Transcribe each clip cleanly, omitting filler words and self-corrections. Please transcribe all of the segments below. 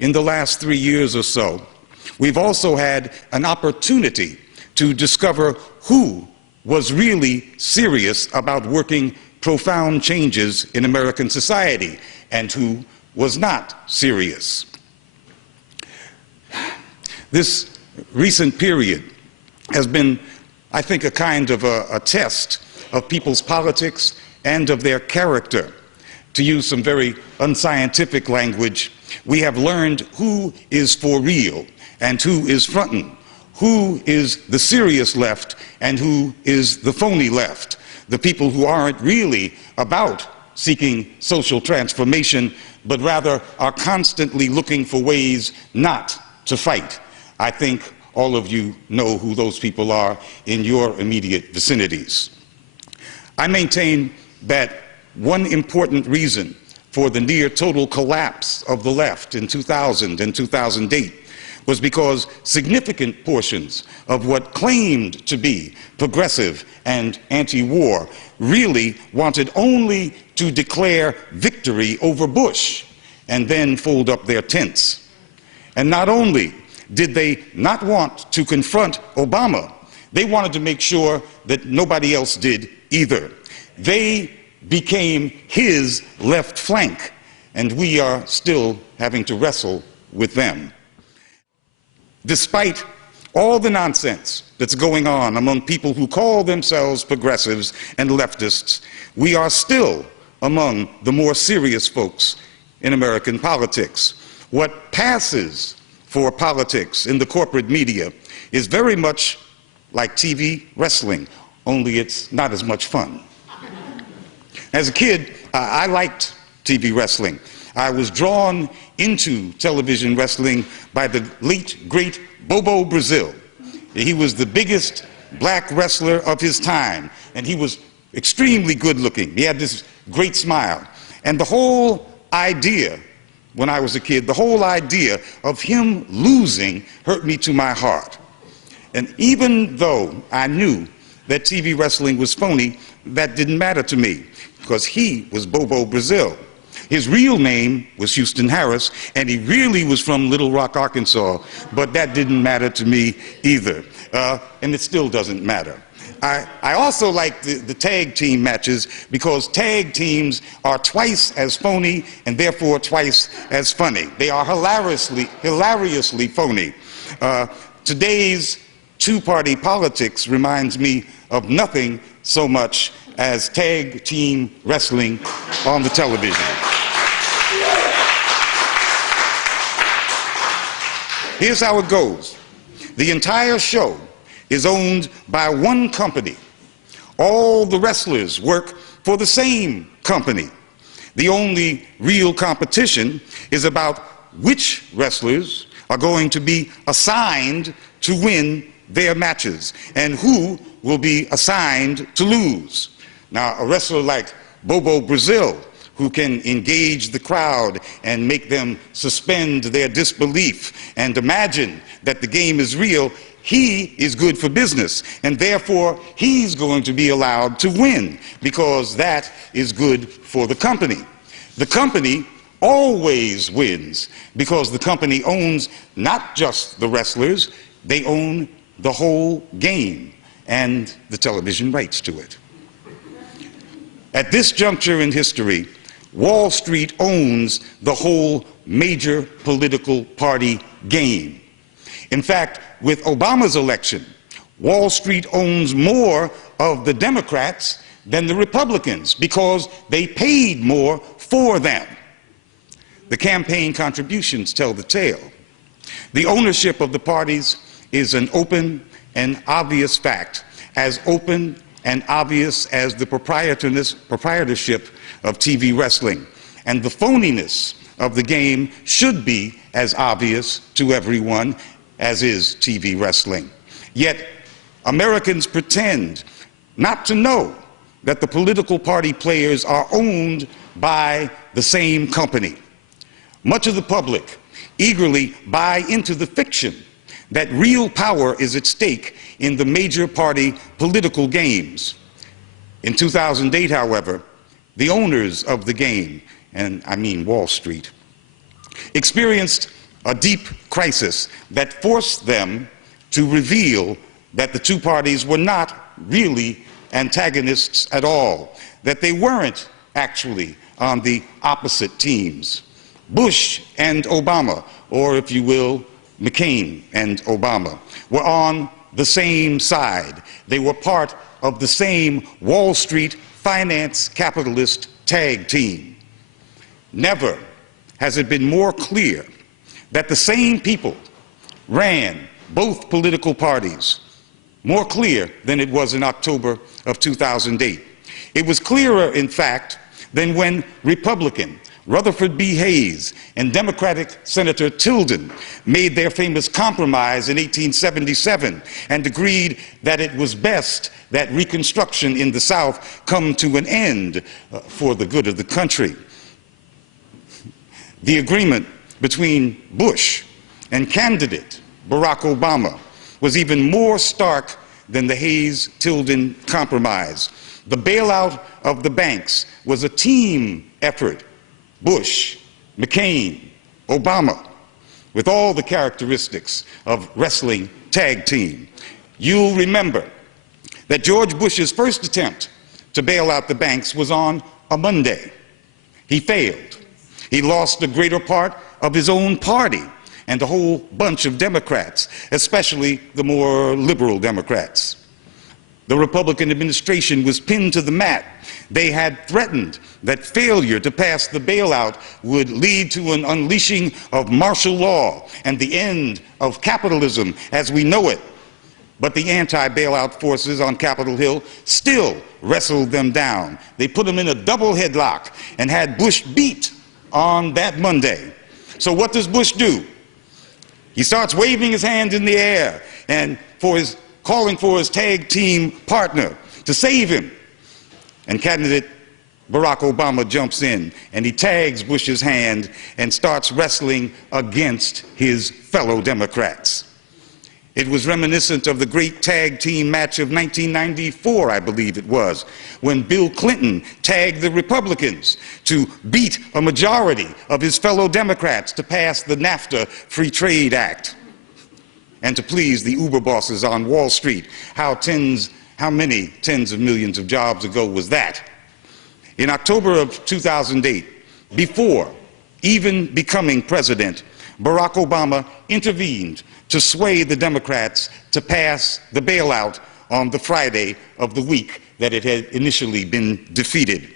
in the last 3 years or so, we've also had an opportunity to discover who was really serious about working profound changes in American society and who was not serious. This recent period has been, I think, a kind of a test of people's politics and of their character. To use some very unscientific language, we have learned who is for real and who is frontin', who is the serious left and who is the phony left, the people who aren't really about seeking social transformation, but rather are constantly looking for ways not to fight. I think all of you know who those people are in your immediate vicinities. I maintain that one important reason for the near total collapse of the left in 2000 and 2008 was because significant portions of what claimed to be progressive and anti-war really wanted only to declare victory over Bush and then fold up their tents. And not only did they not want to confront Obama, they wanted to make sure that nobody else did either. They became his left flank, and we are still having to wrestle with them. Despite all the nonsense that's going on among people who call themselves progressives and leftists, we are still among the more serious folks in American politics. What passes for politics in the corporate media is very much like TV wrestling, only it's not as much fun. As a kid, I liked TV wrestling. I was drawn into television wrestling by the late, great Bobo Brazil. He was the biggest black wrestler of his time, and he was extremely good looking. He had this great smile. And the whole idea, when I was a kid, the whole idea of him losing hurt me to my heart. And even though I knew that TV wrestling was phony, that didn't matter to me, because he was Bobo Brazil. His real name was Houston Harris, and he really was from Little Rock, Arkansas, but that didn't matter to me either, and it still doesn't matter. I also like the tag team matches because tag teams are twice as phony and therefore twice as funny. They are hilariously phony. Today's two-party politics reminds me of nothing so much as tag team wrestling on the television. Here's how it goes. The entire show is owned by one company. All the wrestlers work for the same company. The only real competition is about which wrestlers are going to be assigned to win their matches and who will be assigned to lose. Now, a wrestler like Bobo Brazil, who can engage the crowd and make them suspend their disbelief and imagine that the game is real, he is good for business, and therefore he's going to be allowed to win because that is good for the company. The company always wins because the company owns not just the wrestlers, they own the whole game and the television rights to it. At this juncture in history, Wall Street owns the whole major political party game. In fact, with Obama's election, Wall Street owns more of the Democrats than the Republicans because they paid more for them. The campaign contributions tell the tale. The ownership of the parties is an open and obvious fact, as open and obvious as the proprietorship of TV wrestling. And the phoniness of the game should be as obvious to everyone as is TV wrestling. Yet Americans pretend not to know that the political party players are owned by the same company. Much of the public eagerly buy into the fiction that real power is at stake in the major party political games. In 2008, however, the owners of the game, and I mean Wall Street, experienced a deep crisis that forced them to reveal that the two parties were not really antagonists at all, that they weren't actually on the opposite teams. Bush and Obama, or if you will, McCain and Obama, were on the same side. They were part of the same Wall Street finance capitalist tag team. Never has it been more clear that the same people ran both political parties, more clear than it was in October of 2008. It was clearer, in fact, than when Republican Rutherford B. Hayes and Democratic Senator Tilden made their famous compromise in 1877 and agreed that it was best that Reconstruction in the South come to an end for the good of the country. The agreement between Bush and candidate Barack Obama was even more stark than the Hayes-Tilden compromise. The bailout of the banks was a team effort. Bush, McCain, Obama, with all the characteristics of wrestling tag team. You'll remember that George Bush's first attempt to bail out the banks was on a Monday. He failed. He lost the greater part of his own party and a whole bunch of Democrats, especially the more liberal Democrats. The Republican administration was pinned to the mat. They had threatened that failure to pass the bailout would lead to an unleashing of martial law and the end of capitalism as we know it. But the anti-bailout forces on Capitol Hill still wrestled them down. They put them in a double headlock and had Bush beat on that Monday. So what does Bush do? He starts waving his hands in the air and calling for his tag team partner to save him. And candidate Barack Obama jumps in and he tags Bush's hand and starts wrestling against his fellow Democrats. It was reminiscent of the great tag team match of 1994, I believe it was, when Bill Clinton tagged the Republicans to beat a majority of his fellow Democrats to pass the NAFTA Free Trade Act and to please the Uber bosses on Wall Street. How many tens of millions of jobs ago was that? In October of 2008, before even becoming president, Barack Obama intervened to sway the Democrats to pass the bailout on the Friday of the week that it had initially been defeated.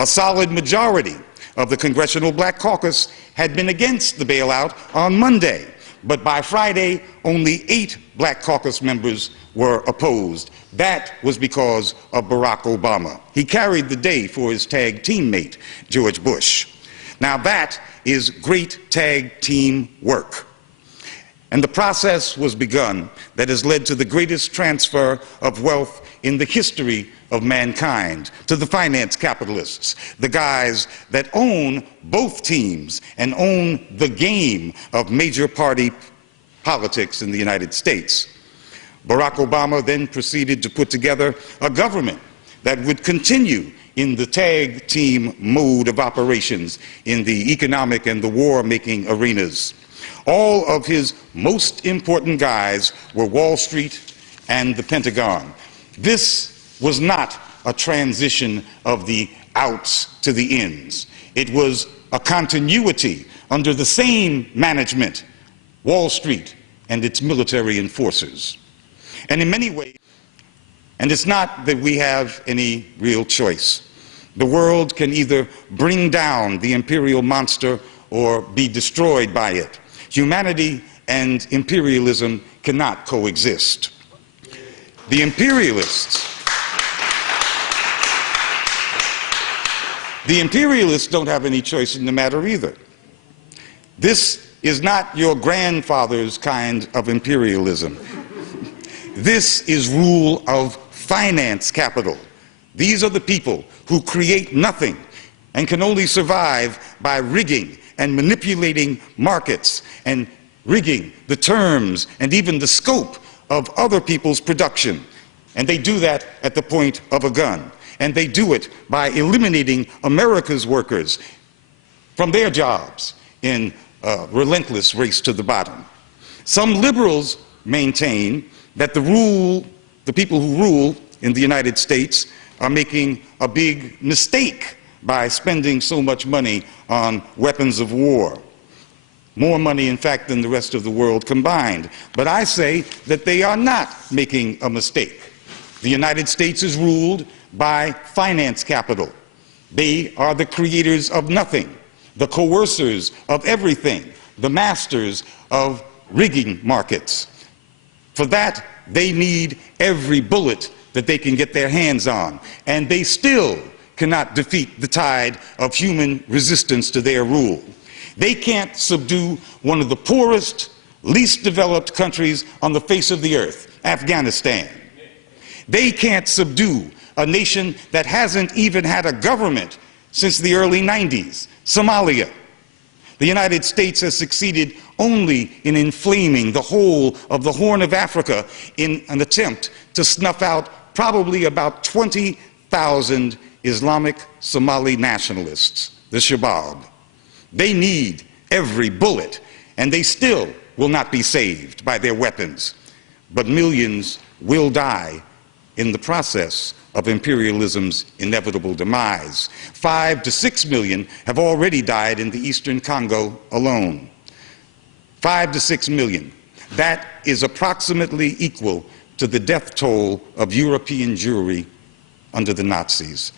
A solid majority of the Congressional Black Caucus had been against the bailout on Monday, but by Friday, only 8 Black Caucus members were opposed. That was because of Barack Obama. He carried the day for his tag teammate, George Bush. Now that is great tag team work. And the process was begun that has led to the greatest transfer of wealth in the history of mankind, to the finance capitalists, the guys that own both teams and own the game of major party politics in the United States. Barack Obama then proceeded to put together a government that would continue in the tag team mode of operations in the economic and the war-making arenas. All of his most important guys were Wall Street and the Pentagon. This was not a transition of the outs to the ins. It was a continuity under the same management, Wall Street and its military enforcers. And in many ways, and it's not that we have any real choice. The world can either bring down the imperial monster or be destroyed by it. Humanity and imperialism cannot coexist. The imperialists don't have any choice in the matter either. This is not your grandfather's kind of imperialism. This is rule of finance capital. These are the people who create nothing and can only survive by rigging and manipulating markets and rigging the terms and even the scope of other people's production. And they do that at the point of a gun. And they do it by eliminating America's workers from their jobs in relentless race to the bottom. Some liberals maintain that the people who rule in the United States are making a big mistake by spending so much money on weapons of war. More money, in fact, than the rest of the world combined. But I say that they are not making a mistake. The United States is ruled by finance capital. They are the creators of nothing, the coercers of everything, the masters of rigging markets. For that, they need every bullet that they can get their hands on, and they still cannot defeat the tide of human resistance to their rule. They can't subdue one of the poorest, least developed countries on the face of the earth, Afghanistan. They can't subdue a nation that hasn't even had a government since the early 90s, Somalia. The United States has succeeded only in inflaming the whole of the Horn of Africa in an attempt to snuff out probably about 20,000 Islamic Somali nationalists, the Shabab. They need every bullet, and they still will not be saved by their weapons. But millions will die in the process of imperialism's inevitable demise. 5 to 6 million have already died in the eastern Congo alone. 5 to 6 million. That is approximately equal to the death toll of European Jewry under the Nazis.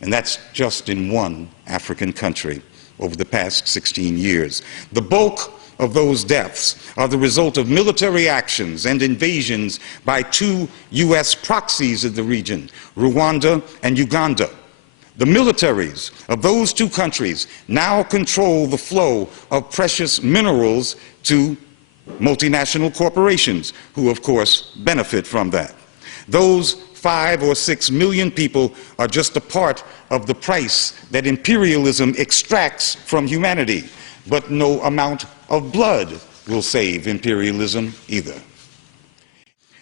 And that's just in one African country over the past 16 years. The bulk of those deaths are the result of military actions and invasions by 2 U.S. proxies of the region, Rwanda and Uganda. The militaries of those 2 countries now control the flow of precious minerals to multinational corporations, who of course benefit from that. Those 5 or 6 million people are just a part of the price that imperialism extracts from humanity, but no amount of blood will save imperialism either.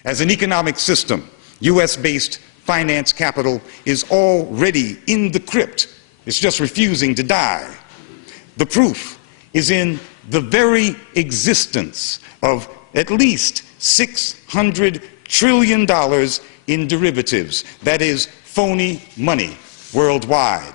As an economic system, US-based finance capital is already in the crypt. It's just refusing to die. The proof is in the very existence of at least $600 trillion in derivatives, that is, phony money worldwide.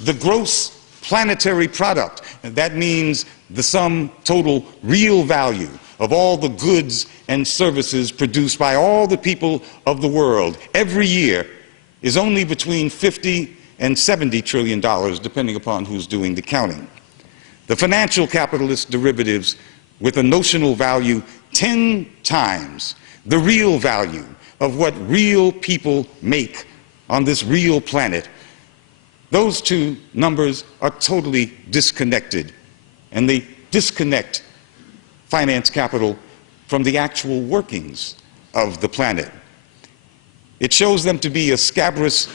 The gross planetary product, that means the sum total real value of all the goods and services produced by all the people of the world every year, is only between $50 and $70 trillion, depending upon who's doing the counting. The financial capitalist derivatives, with a notional value 10 times the real value of what real people make on this real planet, those 2 numbers are totally disconnected, and they disconnect finance capital from the actual workings of the planet. It shows them to be a scabrous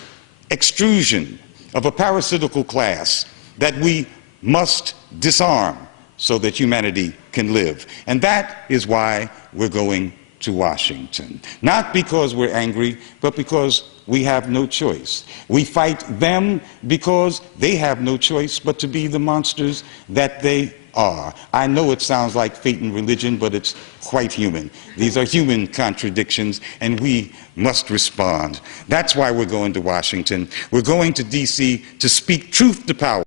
extrusion of a parasitical class that we must disarm so that humanity can live. And that is why we're going to Washington. Not because we're angry, but because we have no choice. We fight them because they have no choice but to be the monsters that they are. I know it sounds like fate and religion, but it's quite human. These are human contradictions, and we must respond. That's why we're going to Washington. We're going to D.C. to speak truth to power.